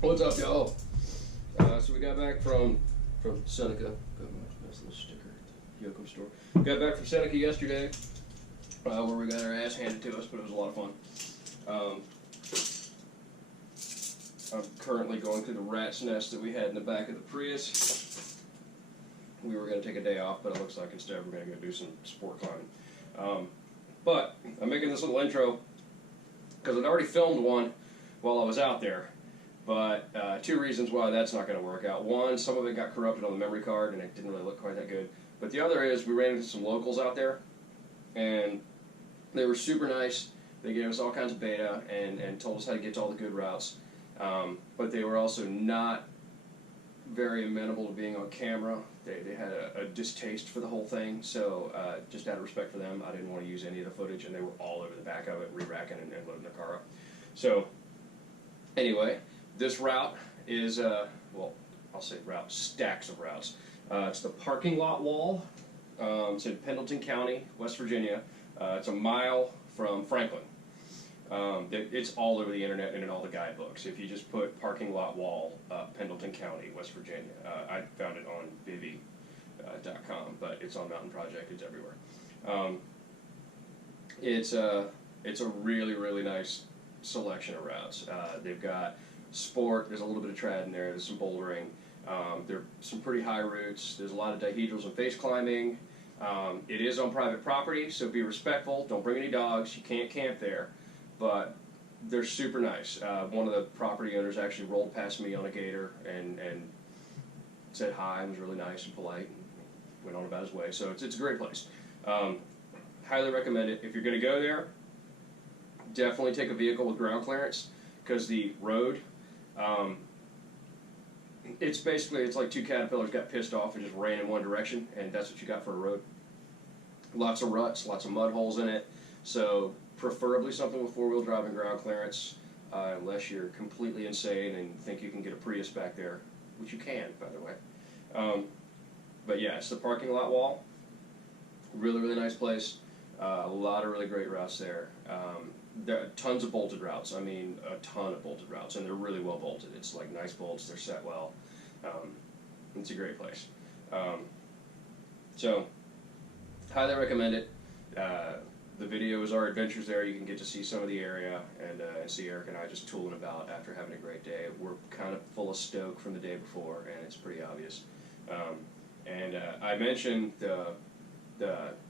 What's up, y'all? So we got back from Seneca. Got my nice little sticker at the Yoakum store. Got back from Seneca yesterday, where we got our ass handed to us, but it was a lot of fun. I'm currently going through the rat's nest that we had in the back of the Prius. We were going to take a day off, but it looks like instead we're going to go do some sport climbing. But I'm making this little intro because I'd already filmed one while I was out there. But two reasons why that's not going to work out. One, some of it got corrupted on the memory card and it didn't really look quite that good. But the other is we ran into some locals out there and they were super nice. They gave us all kinds of beta and told us how to get to all the good routes. But they were also not very amenable to being on camera. They had a distaste for the whole thing. So just out of respect for them, I didn't want to use any of the footage, and they were all over the back of it, re-racking and loading the car up. So anyway, this route is, well, I'll say route, stacks of routes. It's the Parking Lot Wall. It's in Pendleton County, West Virginia. It's a mile from Franklin. It's all over the internet and in all the guidebooks. If you just put Parking Lot Wall, Pendleton County, West Virginia. I found it on Vivi.com, but it's on Mountain Project. It's everywhere. It's a really, really nice selection of routes. They've got sport, there's a little bit of trad in there, there's some bouldering, there are some pretty high routes, there's a lot of dihedrals and face climbing. It is on private property, so be respectful, don't bring any dogs, you can't camp there, but they're super nice. One of the property owners actually rolled past me on a gator and said hi and was really nice and polite and went on about his way, so it's a great place. Highly recommend it. If you're going to go there, definitely take a vehicle with ground clearance, because the road, it's like two caterpillars got pissed off and just ran in one direction, and that's what you got for a road. Lots of ruts, lots of mud holes in it, so preferably something with four-wheel drive and ground clearance, unless you're completely insane and think you can get a Prius back there, which you can, by the way. But yeah, it's the Parking Lot Wall. Really, really nice place. A lot of really great routes there. There are tons of bolted routes. I mean, a ton of bolted routes, and they're really well bolted. It's like nice bolts. They're set well. It's a great place. So, highly recommend it. The video is our adventures there. You can get to see some of the area and see Eric and I just tooling about after having a great day. We're kind of full of stoke from the day before, and it's pretty obvious. I mentioned the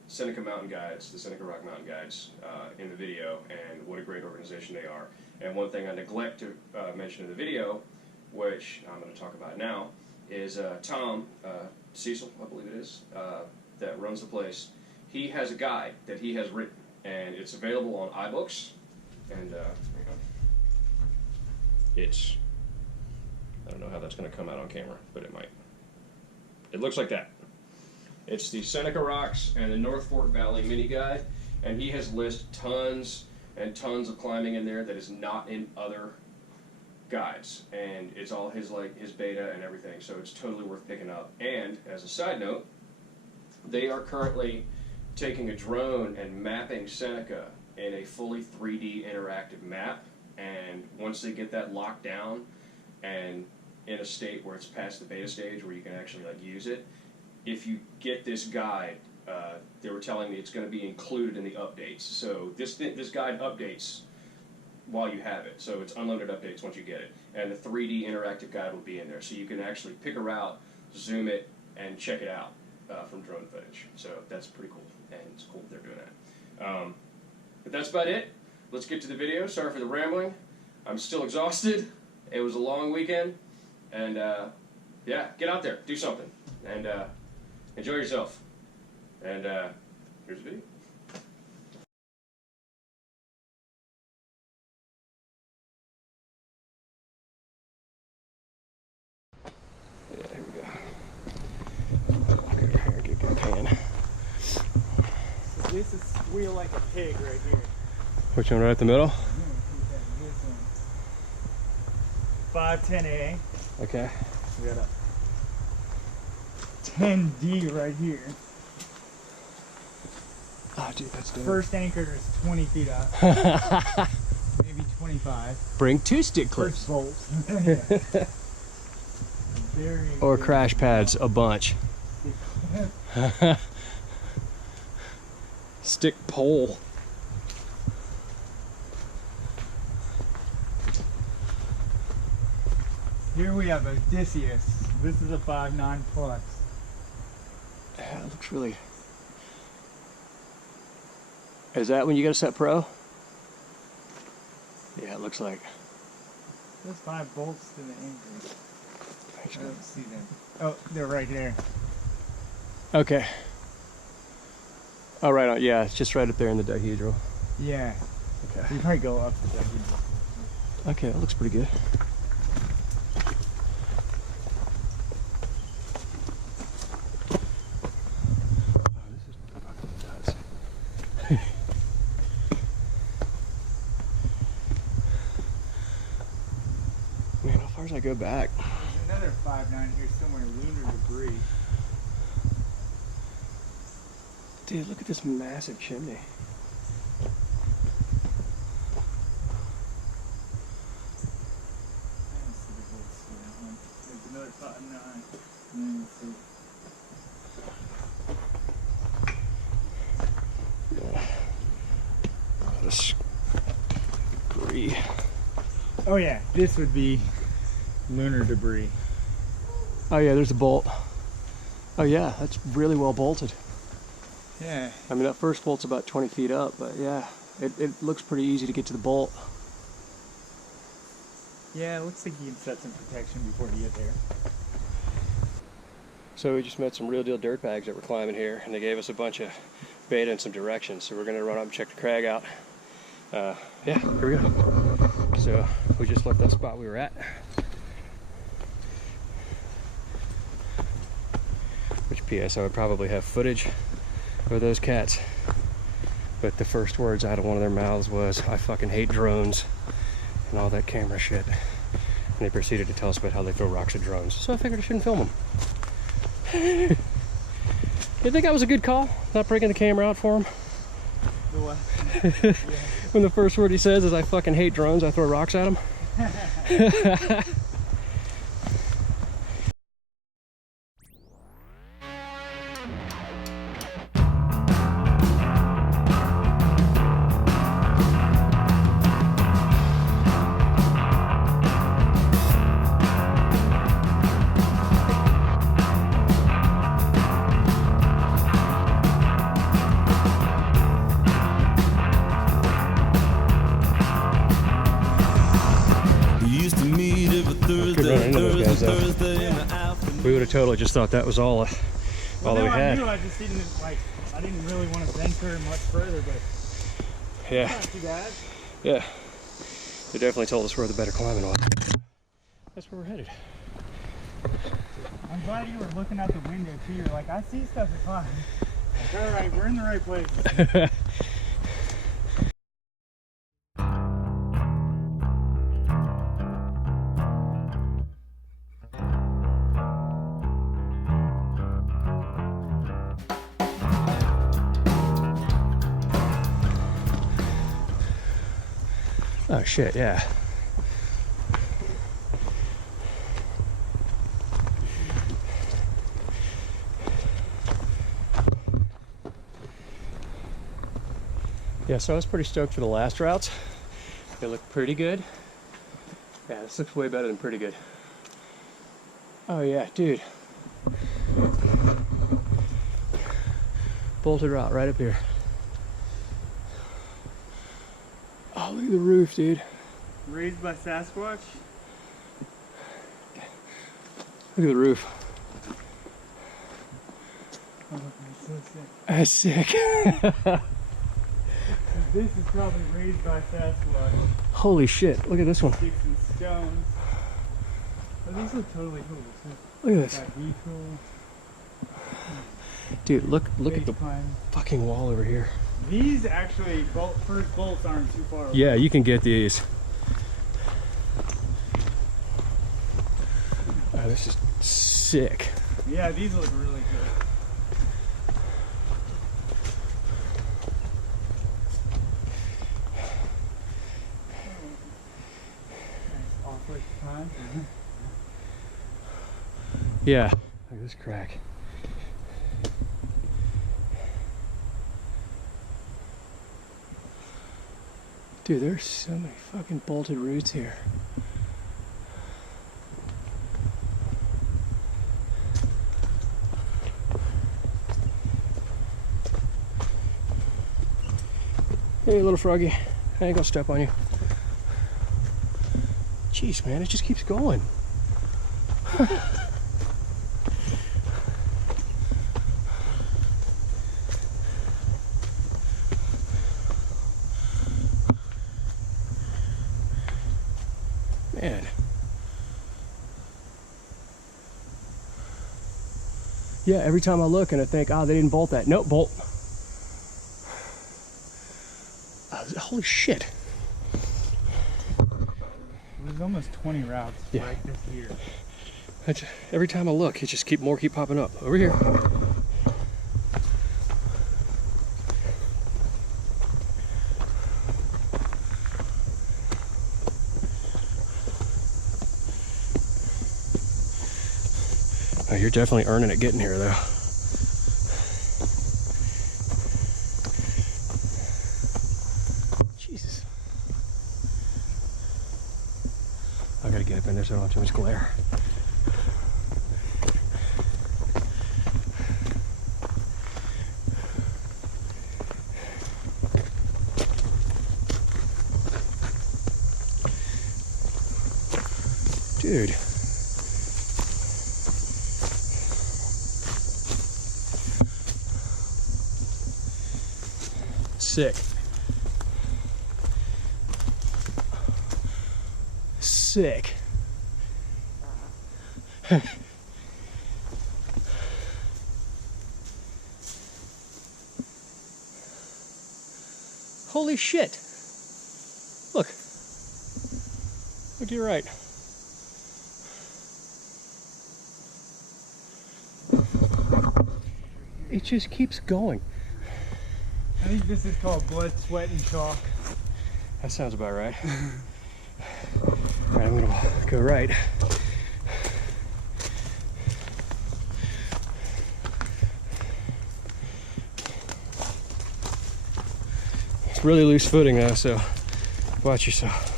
Seneca Mountain Guides, the Seneca Rock Mountain Guides in the video, and what a great organization they are. And one thing I neglect to mention in the video, which I'm going to talk about now, is Tom, Cecil, I believe it is, that runs the place. He has a guide that he has written, and it's available on iBooks, and it's, I don't know how that's going to come out on camera, but it might. It looks like that. It's the Seneca Rocks and the North Fork Valley mini guide, and he has listed tons and tons of climbing in there that is not in other guides, and it's all his beta and everything, so it's totally worth picking up. And as a side note, they are currently taking a drone and mapping Seneca in a fully 3D interactive map, and once they get that locked down and in a state where it's past the beta stage where you can actually use it, if you get this guide, they were telling me it's going to be included in the updates. So this guide updates while you have it. So it's unlimited updates once you get it. And the 3D interactive guide will be in there. So you can actually pick a route, zoom it, and check it out from drone footage. So that's pretty cool. And it's cool that they're doing that. But that's about it. Let's get to the video. Sorry for the rambling. I'm still exhausted. It was a long weekend. And yeah, get out there. Do something. And enjoy yourself. And here's the video. Yeah, here we go. Okay, here, get a good pan. So this is squeal like a pig right here. Which one, right at the middle? 510A. Okay. We got a 10D right here. Oh, dude, that's dope. First anchor is 20 feet up. Maybe 20 25. Bring 2 stick clips. First bolt. Very, Or very crash pads, a bunch. Stick pole. Here we have Odysseus. This is a 5.9 plus. Yeah, it looks really... Is that when you got to set pro? Yeah, it looks like. There's 5 bolts to the anchor. I don't see them. Oh, they're right there. Okay. Oh, right on. Yeah, it's just right up there in the dihedral. Yeah. Okay. You probably go up the dihedral. Okay, that looks pretty good. Oh, this is fucking nuts. Man, how far does I go back? There's another 5.9 here somewhere, lunar debris. Dude, look at this massive chimney. I don't see the bolts to that one. There's another 5.9. And then let's see. This debris. Oh yeah, this would be lunar debris. Oh yeah, there's a bolt. Oh yeah, that's really well bolted. Yeah. I mean, that first bolt's about 20 feet up, but yeah, it looks pretty easy to get to the bolt. Yeah, it looks like you can set some protection before you get there. So we just met some real deal dirtbags that were climbing here, and they gave us a bunch of beta and some directions. So we're gonna run up and check the crag out. Yeah, here we go. So we just left that spot we were at. Which PS I would probably have footage of those cats. But the first words out of one of their mouths was, "I fucking hate drones," and all that camera shit. And they proceeded to tell us about how they throw rocks at drones. So I figured I shouldn't film them. You think that was a good call? Not breaking the camera out for him? The what? Yeah. When the first word he says is, "I fucking hate drones," I throw rocks at him. We would have totally just thought that was all that we had. I just didn't I didn't really want to venture much further, but Yeah. not too bad. Yeah. They definitely told us where the better climbing was. That's where we're headed. I'm glad you were looking out the window too. You're like, I see stuff to climb. Like, all right, we're in the right place. Oh shit, yeah. Yeah, so I was pretty stoked for the last routes. They look pretty good. Yeah, this looks way better than pretty good. Oh yeah, dude. Bolted route right up here. Oh, look at the roof, dude. Raised by Sasquatch? Look at the roof. Oh, that's so sick. That's sick. This is probably raised by Sasquatch. Holy shit, look at this one. Sticks and stones. Oh, these look totally cool. Look at this. Dude, look at the fucking wall over here. These actually, first bolts aren't too far away. Yeah, you can get these. Oh, this is sick. Yeah, these look really good. First time. Yeah, look at this crack. Dude, there's so many fucking bolted roots here. Hey, little froggy. I ain't gonna step on you. Jeez, man, it just keeps going. Man. Yeah, every time I look and I think, oh, they didn't bolt that. Nope, bolt. Holy shit. There's almost 20 routes right this year. Every time I look, it just keep popping up. Over here. Oh, you're definitely earning it getting here, though. Jesus. I gotta get up in there so I don't have too much glare. Dude. Sick. Sick. Holy shit. Look. Look to your right. It just keeps going. I think this is called blood, sweat, and chalk. That sounds about right. Alright, I'm gonna go right. It's really loose footing though, so watch yourself.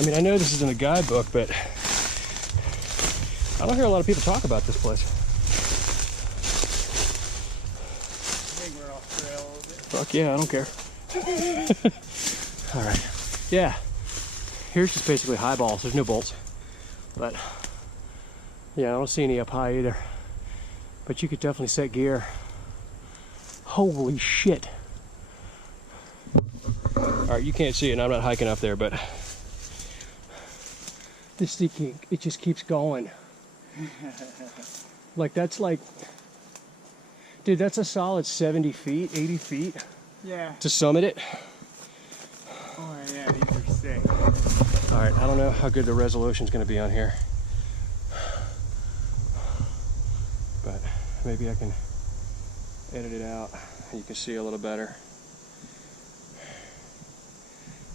I mean, I know this isn't a guidebook, but I don't hear a lot of people talk about this place. I think we're off trail a little bit. Fuck yeah, I don't care. All right. Yeah. Here's just basically high balls. There's no bolts. But yeah, I don't see any up high either. But you could definitely set gear. Holy shit. All right, you can't see it and I'm not hiking up there, but this thing, it just keeps going. Like that's like, dude, that's a solid 70 feet, 80 feet. Yeah. To summit it. Oh yeah, these are sick. All right, I don't know how good the resolution's gonna be on here, but maybe I can edit it out and you can see a little better.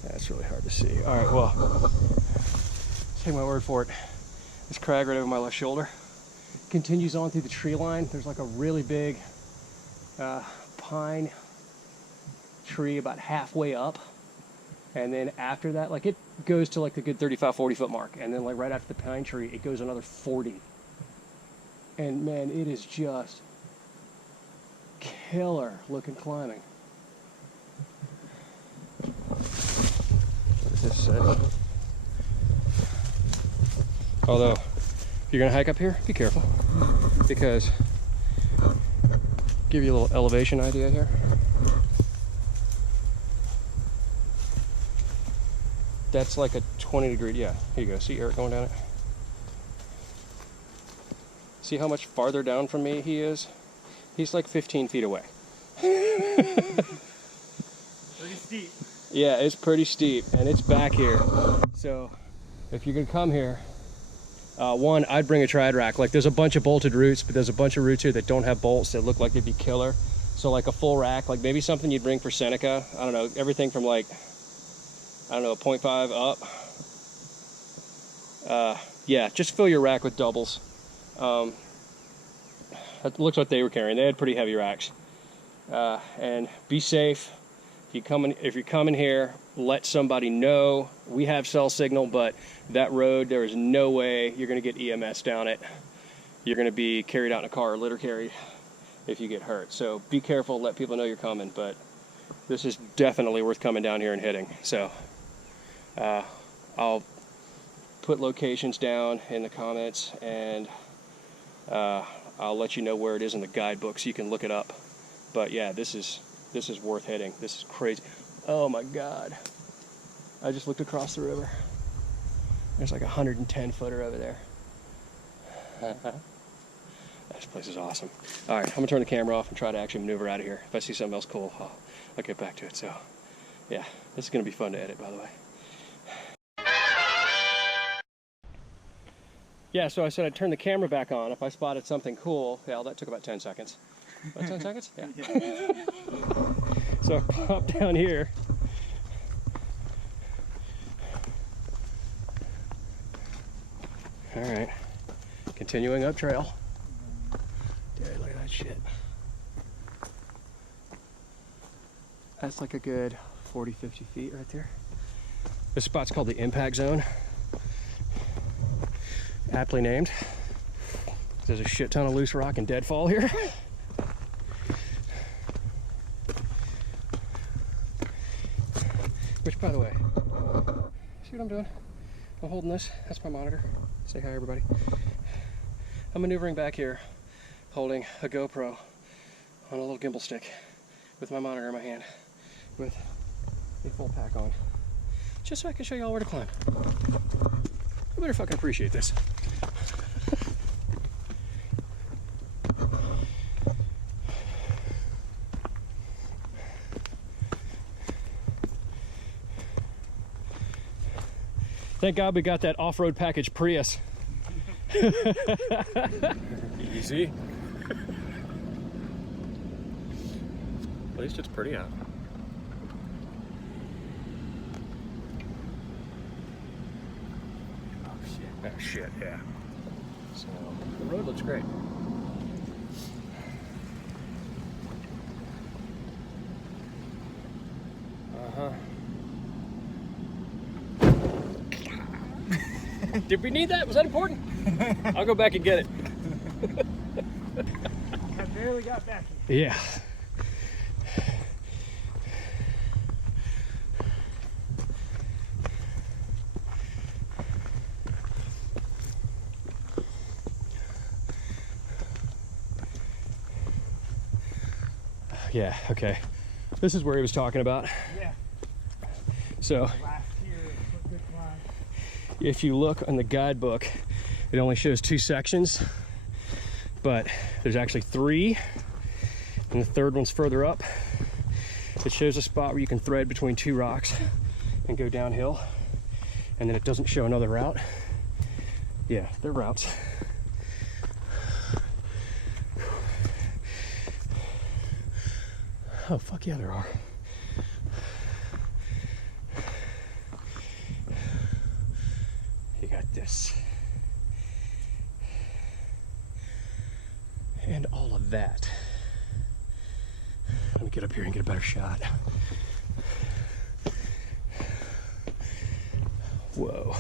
That's really hard to see. All right, well, take my word for it. This crag right over my left shoulder continues on through the tree line. There's like a really big pine tree about halfway up. And then after that, like it goes to like the good 35, 40 foot mark. And then like right after the pine tree, it goes another 40. And man, it is just killer looking climbing. What does this say? Although, if you're gonna hike up here, be careful. Because, give you a little elevation idea here. That's like a 20 degree, yeah, here you go. See Eric going down it? See how much farther down from me he is? He's like 15 feet away. Pretty steep. Yeah, it's pretty steep, and it's back here. So, if you're gonna come here, one, I'd bring a trad rack. Like, there's a bunch of bolted roots, but there's a bunch of roots here that don't have bolts that look like they'd be killer. So, like a full rack, like maybe something you'd bring for Seneca. I don't know, everything from like, I don't know, 0.5 up. Yeah, just fill your rack with doubles. That looks what they were carrying. They had pretty heavy racks. And be safe. If you're coming here, let somebody know. We have cell signal, but that road, there is no way you're going to get EMS down it. You're going to be carried out in a car or litter carried if you get hurt. So be careful, let people know you're coming, but this is definitely worth coming down here and hitting. So I'll put locations down in the comments, and I'll let you know where it is in the guidebook so you can look it up. But yeah, this is worth hitting. This is crazy. Oh my God. I just looked across the river. There's like a 110 footer over there. This place is awesome. All right, I'm gonna turn the camera off and try to actually maneuver out of here. If I see something else cool, I'll get back to it. So yeah, this is gonna be fun to edit, by the way. Yeah, so I said I'd turn the camera back on if I spotted something cool. Yeah, well, that took about 10 seconds. About 10 seconds? Yeah. So I popped down here. All right, continuing up trail. Dude, look at that shit. That's like a good 40, 50 feet right there. This spot's called the impact zone. Aptly named. There's a shit ton of loose rock and deadfall here. Which, by the way, see what I'm doing? I'm holding this. That's my monitor. Say hi, everybody. I'm maneuvering back here, holding a GoPro on a little gimbal stick with my monitor in my hand with a full pack on, just so I can show you all where to climb. I better fucking appreciate this. Thank God we got that off-road package Prius. Easy. At least it's pretty out. Oh shit. Oh shit, yeah. So the road looks great. Uh-huh. Did we need that? Was that important? I'll go back and get it. I barely got back here. Yeah. Yeah, okay. This is where he was talking about. Yeah. So, if you look on the guidebook, it only shows 2 sections, but there's actually 3, and the third one's further up. It shows a spot where you can thread between 2 rocks and go downhill, and then it doesn't show another route. Yeah, they're routes. Oh, fuck yeah, there are. You got this. And all of that. Let me get up here and get a better shot. Whoa.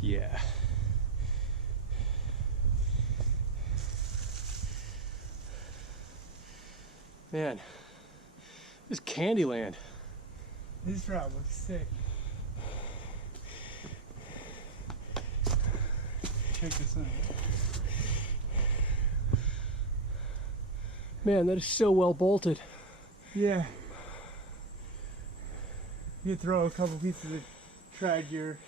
Yeah. Man, this is Candyland. This route looks sick. Check this out. Man, that is so well bolted. Yeah. You throw a couple pieces of trad gear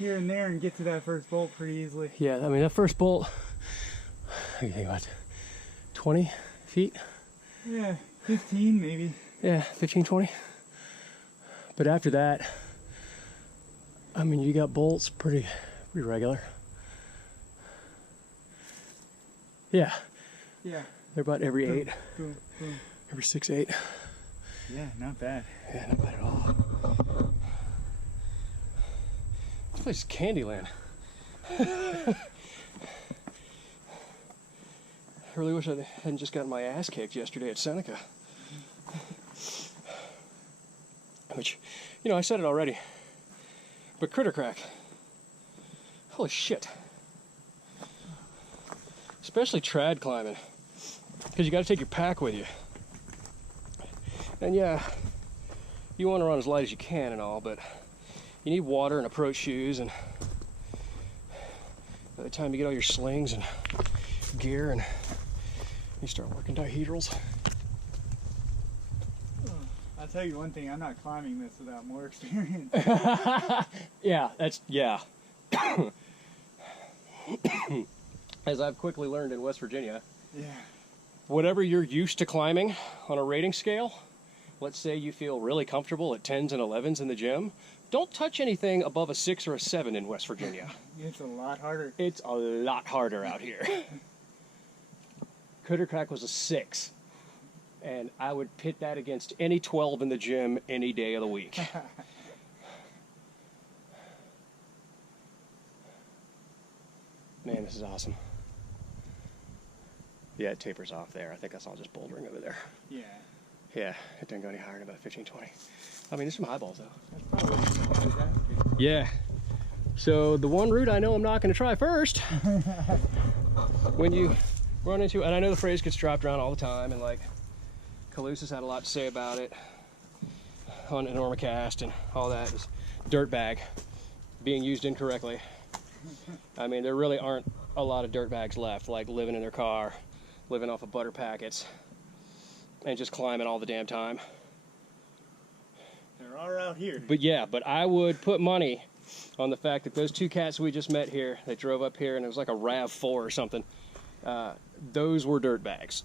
here and there and get to that first bolt pretty easily. Yeah, I mean that first bolt, what do you think about 20 feet? Yeah, 15 maybe. Yeah, 15, 20. But after that, I mean, you got bolts pretty regular. Yeah. Yeah. They're about every Boom, 8. Boom, boom. Every 6, 8. Yeah, not bad. Yeah, not bad at all. This place is Candyland. I really wish I hadn't just gotten my ass kicked yesterday at Seneca. Which, you know, I said it already. But critter crack. Holy shit. Especially trad climbing. Because you got to take your pack with you. And yeah, you want to run as light as you can and all, but you need water and approach shoes, and by the time you get all your slings and gear and you start working dihedrals. I'll tell you one thing, I'm not climbing this without more experience. Yeah, as I've quickly learned in West Virginia, Yeah. whatever you're used to climbing on a rating scale, let's say you feel really comfortable at 10s and 11s in the gym, don't touch anything above a 6 or a 7 in West Virginia. It's a lot harder. It's a lot harder out here. Critter crack was a 6, and I would pit that against any 12 in the gym any day of the week. Man, this is awesome. Yeah, it tapers off there. I think that's all just bouldering over there. Yeah. Yeah, it doesn't go any higher than about 15, 20. I mean, there's some high balls, though. That's probably that. Yeah. So the one route I know I'm not going to try first, when you run into, and I know the phrase gets dropped around all the time, and like, Calusa's had a lot to say about it on Enormocast and all that, is dirtbag being used incorrectly. I mean, there really aren't a lot of dirtbags left, like living in their car, living off of butter packets, and just climbing all the damn time. There are out here. But yeah, but I would put money on the fact that those 2 cats we just met here, that drove up here, and it was like a RAV4 or something, those were dirtbags.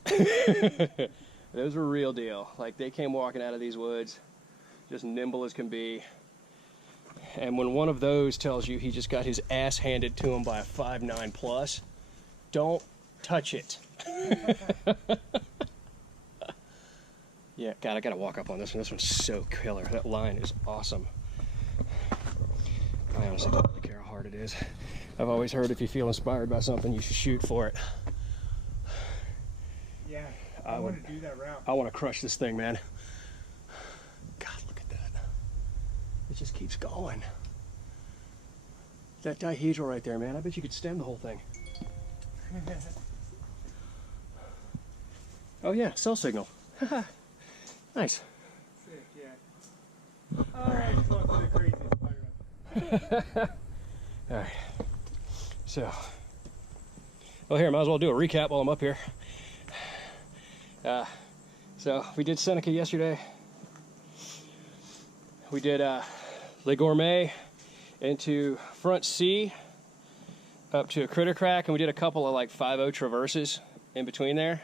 Those were real deal. Like, they came walking out of these woods, just nimble as can be. And when one of those tells you he just got his ass handed to him by a 5'9 plus, don't touch it. Yeah, God, I gotta walk up on this one. This one's so killer. That line is awesome. I honestly don't really care how hard it is. I've always heard if you feel inspired by something, you should shoot for it. Yeah, I want to do that route. I want to crush this thing, man. God, look at that. It just keeps going. That dihedral right there, man. I bet you could stem the whole thing. Oh yeah, cell signal. Nice. Sick, yeah. I just walked through the craziest fire. All right. So, well, here, might as well do a recap while I'm up here. So we did Seneca yesterday. We did Le Gourmet into Front C up to a critter crack, and we did a couple of like 5-0 traverses in between there.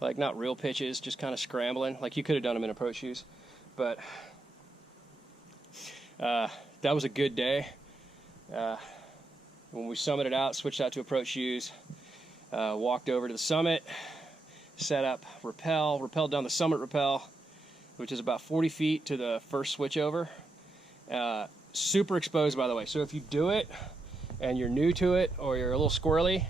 Like, not real pitches, just kind of scrambling. Like, you could have done them in approach shoes. But that was a good day. When we summited out, switched out to approach shoes, walked over to the summit, set up rappelled down the summit rappel, which is about 40 feet to the first switch over. Super exposed, by the way. So if you do it and you're new to it or you're a little squirrely,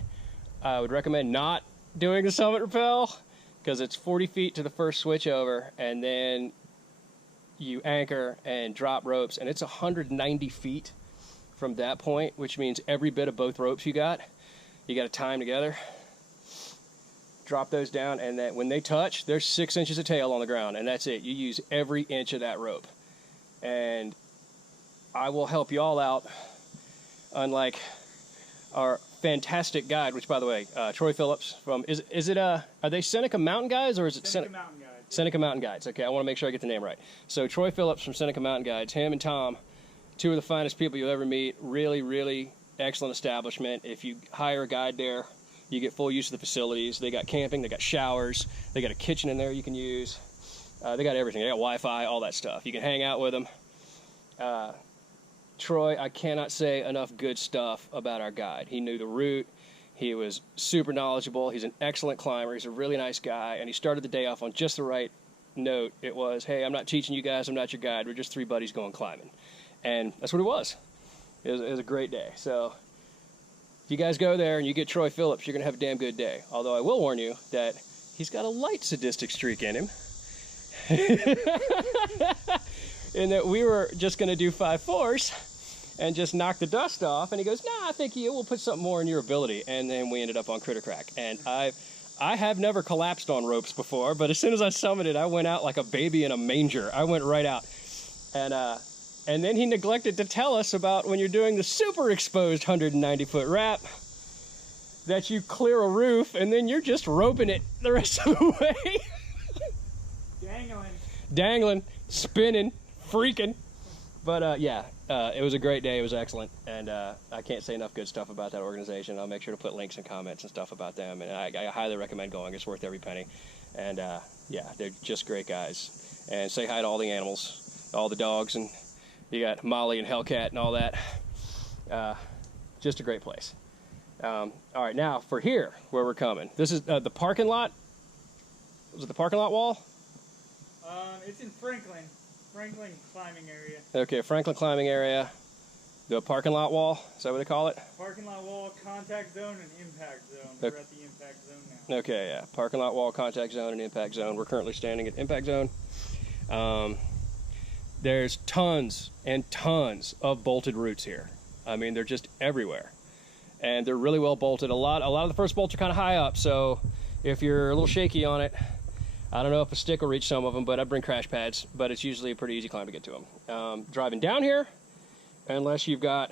I would recommend not doing the summit rappel, because it's 40 feet to the first switch over, and then you anchor and drop ropes, and it's 190 feet from that point, which means every bit of both ropes you got to time together. Drop those down, and then when they touch, there's 6 inches of tail on the ground, and that's it. You use every inch of that rope. And I will help you all out, unlike our fantastic guide, which, by the way, Troy Phillips from, are they Seneca Mountain Guides, or is it Seneca Mountain Guides? Seneca Mountain Guides. Okay, I want to make sure I get the name right. So Troy Phillips from Seneca Mountain Guides, him and Tom two of the finest people you'll ever meet. Really, really excellent establishment. If you hire a guide there, you get full use of the facilities. They got camping, they got showers, they got a kitchen in there you can use. They got everything. They got Wi-Fi, all that stuff. You can hang out with them. Troy, I cannot say enough good stuff about our guide. He knew the route. He was super knowledgeable. He's an excellent climber. He's a really nice guy, and he started the day off on just the right note. It was, hey, I'm not teaching you guys. I'm not your guide. We're just three buddies going climbing. And that's what it was. It was a great day. So if you guys go there and you get Troy Phillips, you're going to have a damn good day. Although I will warn you that he's got a light sadistic streak in him. In that we were just going to do 5/4s and just knock the dust off, and he goes, nah, I think we'll put something more in your ability. And then we ended up on Critter Crack. And I have never collapsed on ropes before, but as soon as I summited, I went out like a baby in a manger. I went right out. And then he neglected to tell us about when you're doing the super exposed 190-foot wrap, that you clear a roof, and then you're just roping it the rest of the way. Dangling, spinning, freaking. But yeah, it was a great day. It was excellent, and I can't say enough good stuff about that organization. I'll make sure to put links and comments and stuff about them, and I highly recommend going. It's worth every penny. And yeah, they're just great guys. And say hi to all the animals, all the dogs, and you got Molly and Hellcat and all that. Just a great place. All right, now for here, where we're coming. This is the parking lot. Was it the parking lot wall? It's in Franklin climbing area. Okay, Franklin climbing area. The parking lot wall, is that what they call it? Parking lot wall, contact zone, and impact zone. We're at the impact zone now. Okay, yeah. Parking lot wall, contact zone, and impact zone. We're currently standing at impact zone. There's tons and tons of bolted routes here. I mean, they're just everywhere. And they're really well bolted. A lot of the first bolts are kind of high up, so if you're a little shaky on it, I don't know if a stick will reach some of them, but I'd bring crash pads, but it's usually a pretty easy climb to get to them. Driving down here, unless you've got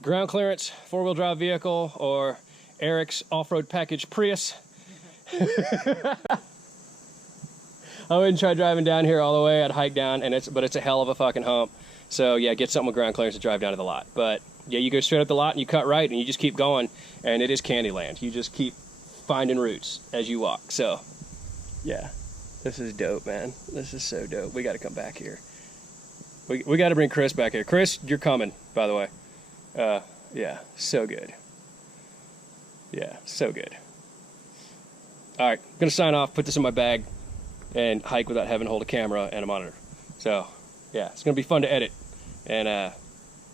ground clearance, four-wheel drive vehicle, or Eric's off-road package Prius, I wouldn't try driving down here all the way. I'd hike down, but it's a hell of a fucking hump. So yeah, get something with ground clearance to drive down to the lot. But yeah, you go straight up the lot and you cut right and you just keep going, and it is Candyland. You just keep finding routes as you walk. So yeah, this is dope, man. This is so dope. We got to come back here. We got to bring Chris back here. Chris, you're coming, by the way. Yeah, so good. Yeah, so good. All right, I'm gonna sign off. Put this in my bag and hike without having to hold a camera and a monitor. So yeah, it's gonna be fun to edit, and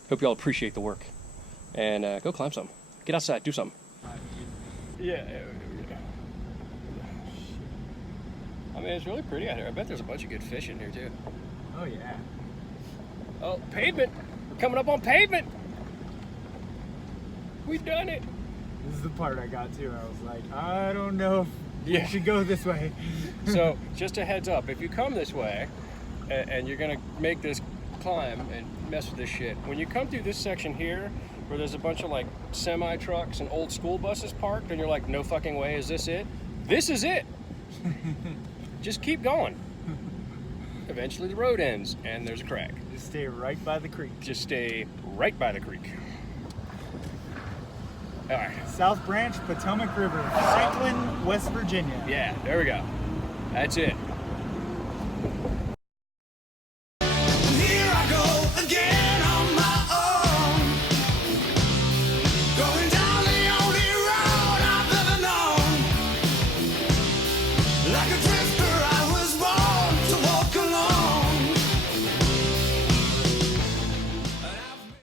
hope you all appreciate the work. And go climb something. Get outside, do something. Yeah. I mean, it's really pretty out here. I bet there's a bunch of good fish in here too. Oh yeah. Oh, pavement! We're coming up on pavement. We've done it. This is the part I got to. I was like, I don't know if Yeah. we should go this way. So, just a heads up, if you come this way, and you're gonna make this climb and mess with this shit, when you come through this section here, where there's a bunch of like semi-trucks and old school buses parked, and you're like, no fucking way, is this it? This is it! Just keep going. Eventually the road ends, and there's a crag. Just stay right by the creek. Just stay right by the creek. All right. South Branch, Potomac River, Franklin, West Virginia. Yeah, there we go. That's it. Here I go again on my own, going down the only road I've ever known, like a